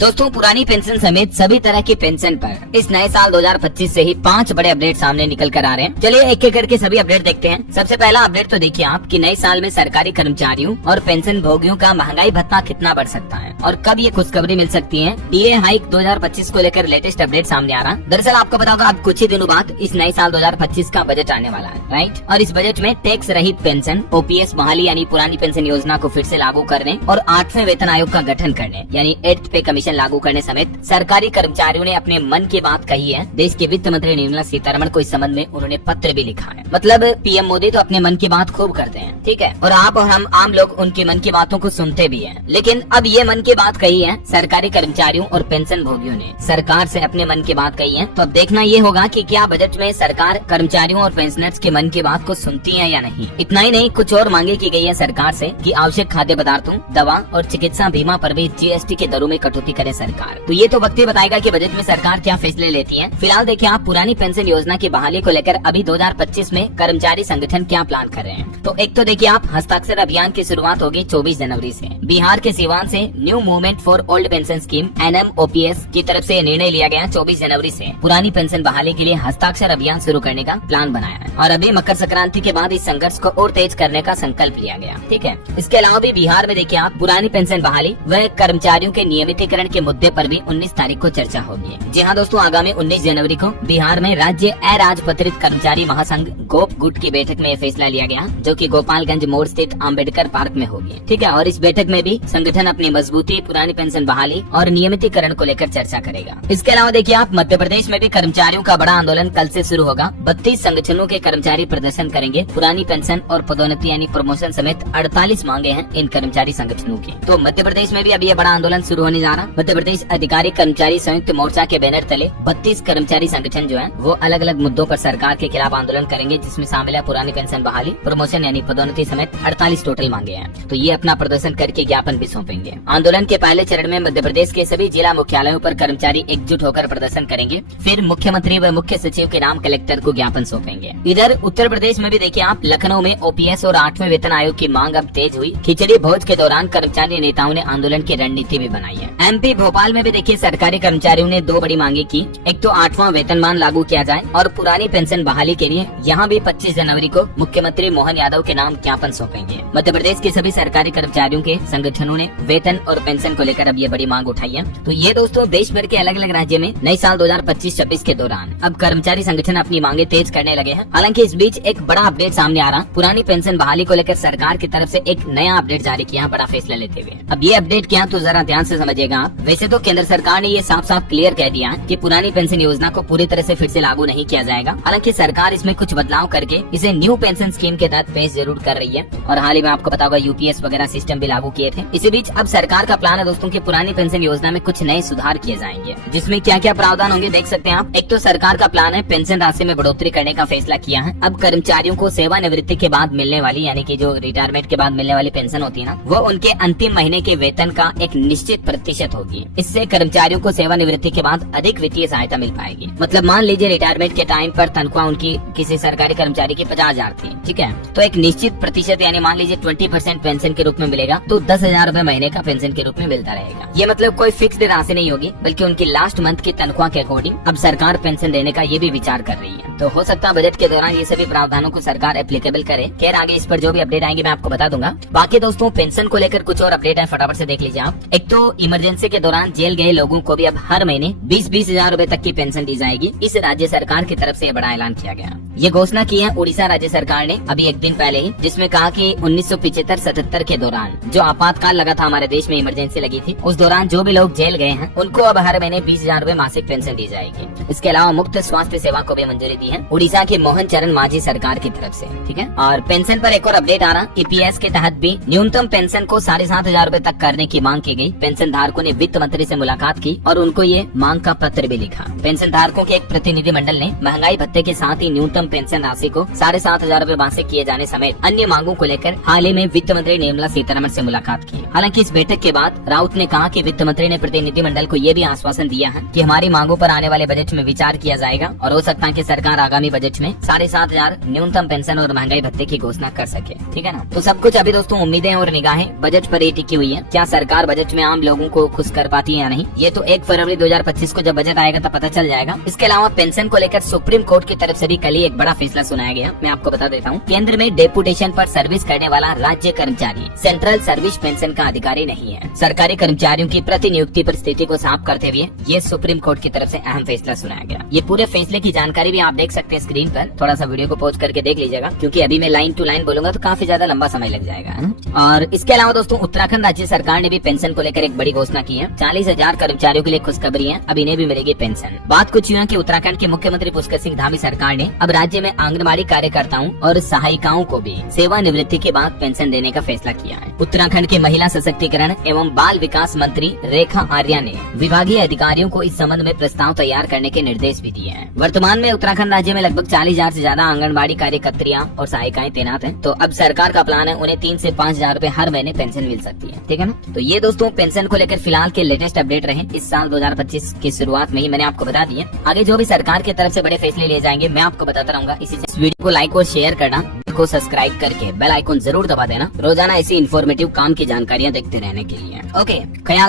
दोस्तों पुरानी पेंशन समेत सभी तरह की पेंशन पर इस नए साल 2025 से ही 5 बड़े अपडेट सामने निकल कर आ रहे हैं। चलिए एक एक करके सभी अपडेट देखते हैं। सबसे पहला अपडेट तो देखिए आप कि नए साल में सरकारी कर्मचारियों और पेंशन भोगियों का महंगाई भत्ता कितना बढ़ सकता है और कब ये खुशखबरी मिल सकती है। डीए हाइक 2025 को लेकर लेटेस्ट अपडेट सामने आ रहा। दरअसल आपको पता होगा अब कुछ ही दिनों बाद इस नए साल 2025 का बजट आने वाला है, राइट। और इस बजट में टैक्स रहित पेंशन, ओपीएस बहाली यानी पुरानी पेंशन योजना को फिर से लागू करने और 8वें वेतन आयोग का गठन करने यानी 8th पे कमीशन लागू करने समेत सरकारी कर्मचारियों ने अपने मन की बात कही है। देश के वित्त मंत्री निर्मला सीतारमण को इस संबंध में उन्होंने पत्र भी लिखा है। मतलब पीएम मोदी तो अपने मन की बात खूब करते हैं, ठीक है, और आप और हम आम लोग उनके मन की बातों को सुनते भी हैं। लेकिन अब ये मन की बात कही है सरकारी कर्मचारियों और पेंशन भोगियों ने सरकार से अपने मन की बात कही है। तो अब देखना ये होगा कि क्या बजट में सरकार कर्मचारियों और पेंशनर्स के मन की बात को सुनती है या नहीं। इतना ही नहीं, कुछ और मांगे की गई है सरकार से कि आवश्यक खाद्य पदार्थों, दवा और चिकित्सा बीमा पर भी जीएसटी के दरों में कटौती करे सरकार। तो ये तो वक्त ही बताएगा कि बजट में सरकार क्या फैसले लेती है। फिलहाल देखिए आप पुरानी पेंशन योजना की बहाली को लेकर अभी 2025 में कर्मचारी संगठन क्या प्लान कर रहे हैं। तो एक तो देखिए आप हस्ताक्षर अभियान की शुरुआत होगी 24 जनवरी से। बिहार के सिवान से new movement for old pension scheme NMOPS की तरफ से निर्णय लिया गया 24 जनवरी से पुरानी पेंशन बहाली के लिए हस्ताक्षर अभियान शुरू करने का प्लान बनाया है। और अभी मकर संक्रांति के बाद इस संघर्ष को और तेज करने का संकल्प लिया गया, ठीक है। इसके अलावा भी बिहार में देखिए आप पुरानी पेंशन बहाली व कर्मचारियों के नियमितीकरण के मुद्दे पर भी 19 तारीख को चर्चा होगी। जी हाँ दोस्तों, आगामी 19 जनवरी को बिहार में राज्य अराजपत्रित कर्मचारी महासंघ गोप गुट की बैठक में यह फैसला लिया गया, जो कि गोपालगंज मोड़ स्थित अम्बेडकर पार्क में होगी, ठीक है। और इस बैठक में भी संगठन अपनी मजबूती, पुरानी पेंशन बहाली और नियमितीकरण को लेकर चर्चा करेगा। इसके अलावा देखिए आप मध्य प्रदेश में भी कर्मचारियों का बड़ा आंदोलन कल से शुरू होगा। 32 संगठनों के कर्मचारी प्रदर्शन करेंगे। पुरानी पेंशन और पदोन्नति यानी प्रमोशन समेत 48 मांगे हैं इन कर्मचारी संगठनों की। तो मध्य प्रदेश में भी अभी ये बड़ा आंदोलन शुरू होने जा रहा। मध्य प्रदेश अधिकारी कर्मचारी संयुक्त मोर्चा के बैनर तले 32 कर्मचारी संगठन जो है वो अलग अलग मुद्दों पर सरकार के खिलाफ आंदोलन करेंगे, जिसमें शामिल है पुरानी पेंशन बहाली, प्रमोशन यानी पदोन्नति समेत 48 टोटल मांगे हैं। तो ये अपना प्रदर्शन करके ज्ञापन भी सौंपेंगे। आंदोलन के पहले चरण में मध्य प्रदेश के सभी जिला मुख्यालयों पर कर्मचारी एकजुट होकर प्रदर्शन करेंगे। फिर मुख्यमंत्री व मुख्य सचिव के नाम कलेक्टर को ज्ञापन सौंपेंगे। इधर उत्तर प्रदेश में भी देखिए आप लखनऊ में ओपीएस और 8वें वेतन आयोग की मांग अब तेज हुई। खिचड़ी भोज के दौरान कर्मचारी नेताओं ने आंदोलन की रणनीति भी बनाई है। MP भोपाल में भी देखिए सरकारी कर्मचारियों ने 2 बड़ी मांगे की। एक तो 8वां वेतनमान लागू किया जाए और पुरानी पेंशन बहाली के लिए यहाँ भी 25 जनवरी को मुख्यमंत्री मोहन यादव के नाम ज्ञापन सौंपेंगे। मध्य प्रदेश के सभी सरकारी कर्मचारियों के संगठनों ने वेतन और पेंशन को लेकर अब ये बड़ी मांग उठाई है। तो ये दोस्तों देश भर के अलग अलग राज्य में नए साल 2025-26 के दौरान अब कर्मचारी संगठन अपनी मांगे तेज करने लगे हैं। हालांकि इस बीच एक बड़ा अपडेट सामने आ रहा। पुरानी पेंशन बहाली को लेकर सरकार की तरफ से एक नया अपडेट जारी किया, बड़ा फैसला लेते हुए। अब ये अपडेट क्या तो जरा ध्यान से समझिएगा आप। वैसे तो केंद्र सरकार ने ये साफ साफ क्लियर कह दिया कि पुरानी पेंशन योजना को पूरी तरह से फिर से लागू नहीं किया जाएगा। हालांकि सरकार इसमें कुछ बदलाव करके इसे न्यू पेंशन स्कीम के तहत पेश जरूर कर रही है। और हाल ही में आपको पता होगा यूपीएस वगैरह सिस्टम भी लागू किए थे। इसी बीच अब सरकार का प्लान है दोस्तों की पुरानी पेंशन योजना में कुछ नए सुधार किए जाएंगे, जिसमें क्या क्या प्रावधान होंगे देख सकते हैं आप। एक तो सरकार का प्लान है पेंशन राशि में बढ़ोतरी करने का फैसला किया है। अब कर्मचारियों को सेवानिवृत्ति के बाद मिलने वाली यानी कि जो रिटायरमेंट के बाद मिलने वाली पेंशन होती है ना, वो उनके अंतिम महीने के वेतन का एक निश्चित प्रतिशत होगी। इससे कर्मचारियों को सेवानिवृत्ति के बाद अधिक वित्तीय सहायता मिल पाएगी। मतलब मान लीजिए रिटायरमेंट के टाइम पर तनख्वाह उनकी किसी सरकारी कर्मचारी की 50,000 थी, ठीक है, तो एक निश्चित प्रतिशत यानी मान लीजिए 20% पेंशन के रूप में मिलेगा, तो 10,000 रूपए महीने का पेंशन के रूप में मिलता रहेगा। ये मतलब कोई फिक्स्ड राशि नहीं होगी, बल्कि उनकी लास्ट मंथ की तनख्वाह के अकॉर्डिंग अब सरकार पेंशन देने का ये भी विचार कर रही है। तो हो सकता है बजट के दौरान ये सभी प्रावधानों को सरकार एप्लीकेबल करे। खैर आगे इस पर जो भी अपडेट आएंगे मैं आपको बता दूंगा। बाकी दोस्तों पेंशन को लेकर कुछ और अपडेट है, फटाफट से देख लीजिए आप। एक तो इमरजेंसी के दौरान जेल गए लोगों को भी अब हर महीने 20-20 हजार रूपए तक की पेंशन दी जाएगी। इस राज्य सरकार की तरफ से बड़ा ऐलान किया गया। ये घोषणा की है उड़ीसा राज्य सरकार ने अभी एक दिन पहले ही, जिसमें कहा कि 1975-77 के दौरान जो आपातकाल लगा था हमारे देश में, इमरजेंसी लगी थी, उस दौरान जो भी लोग जेल गए हैं उनको अब हर महीने 20,000 रूपए मासिक पेंशन दी जाएगी। इसके अलावा मुफ्त स्वास्थ्य सेवा को भी मंजूरी दी है उड़ीसा की मोहन चरण मांझी सरकार की तरफ से, ठीक है। और पेंशन पर एक और अपडेट आ रहा। ईपीएस के तहत भी न्यूनतम पेंशन को 7,500 रूपए तक करने की मांग की गई। पेंशन धारकों ने वित्त मंत्री से मुलाकात की और उनको ये मांग का पत्र भी लिखा। पेंशन धारकों के एक प्रतिनिधि मंडल ने महंगाई भत्ते के साथ ही न्यूनतम पेंशन राशि को 7,500 रूपए मासिक किए जाने समेत अन्य मांगों को लेकर हाल ही में वित्त मंत्री निर्मला सीतारमण से मुलाकात की। हालांकि इस बैठक के बाद राउत ने कहा कि वित्त मंत्री ने प्रतिनिधि मंडल को ये भी आश्वासन दिया है कि हमारी मांगों पर आने वाले बजट में विचार किया जाएगा और हो सकता है कि सरकार आगामी बजट में 7,500 न्यूनतम पेंशन और महंगाई भत्ते की घोषणा कर सके, ठीक है ना। तो सब कुछ अभी दोस्तों उम्मीदें और निगाहें बजट पर ही टिकी हुई है। क्या सरकार बजट में आम लोगों को खुश यूज कर पाती है या नहीं, ये तो 1 फरवरी 2025 को जब बजट आएगा तब पता चल जाएगा। इसके अलावा पेंशन को लेकर सुप्रीम कोर्ट की तरफ से भी कल ही एक बड़ा फैसला सुनाया गया, मैं आपको बता देता हूँ। केंद्र में डेपुटेशन पर सर्विस करने वाला राज्य कर्मचारी सेंट्रल सर्विस पेंशन का अधिकारी नहीं है। सरकारी कर्मचारियों की प्रतिनियुक्ति पर स्थिति को साफ करते हुए ये सुप्रीम कोर्ट की तरफ से अहम फैसला सुनाया गया। ये पूरे फैसले की जानकारी भी आप देख सकते हैं स्क्रीन पर, थोड़ा सा वीडियो को पॉज करके देख लीजिएगा, क्योंकि अभी मैं लाइन टू लाइन बोलूंगा तो काफी ज्यादा लंबा समय लग जाएगा, है ना? और इसके अलावा दोस्तों उत्तराखंड राज्य सरकार ने भी पेंशन को लेकर एक बड़ी घोषणा की है। 40,000 कर्मचारियों के लिए खुशखबरी है, अब इन्हें भी मिलेगी पेंशन। बात कुछ यूँ है कि उत्तराखंड के मुख्यमंत्री पुष्कर सिंह धामी सरकार ने अब राज्य में आंगनबाड़ी कार्यकर्ताओं और सहायिकाओं को भी सेवानिवृत्ति के बाद पेंशन देने का फैसला किया है। उत्तराखंड के महिला सशक्तिकरण एवं बाल विकास मंत्री रेखा आर्या ने विभागीय अधिकारियों को इस संबंध में प्रस्ताव तैयार करने के निर्देश भी दिए हैं। वर्तमान में उत्तराखंड राज्य में लगभग 40,000 से ज्यादा आंगनबाड़ी कार्यकर्तियां और सहायिकाएं तैनात हैं। तो अब सरकार का प्लान है उन्हें 3 से 5,000 रूपए हर महीने पेंशन मिल सकती है, ठीक है ना? तो ये दोस्तों पेंशन को लेकर फिलहाल के लेटेस्ट अपडेट रहे इस साल 2025 की शुरुआत में ही मैंने आपको बता दिए। आगे जो भी सरकार की तरफ से बड़े फैसले लिए जाएंगे मैं आपको बताता रहूंगा। इस वीडियो को लाइक और शेयर करना, को सब्सक्राइब करके बेल आइकन जरूर दबा देना, रोजाना ऐसी इन्फॉर्मेटिव काम की जानकारियाँ देखते रहने के लिए। ओके, ख्याल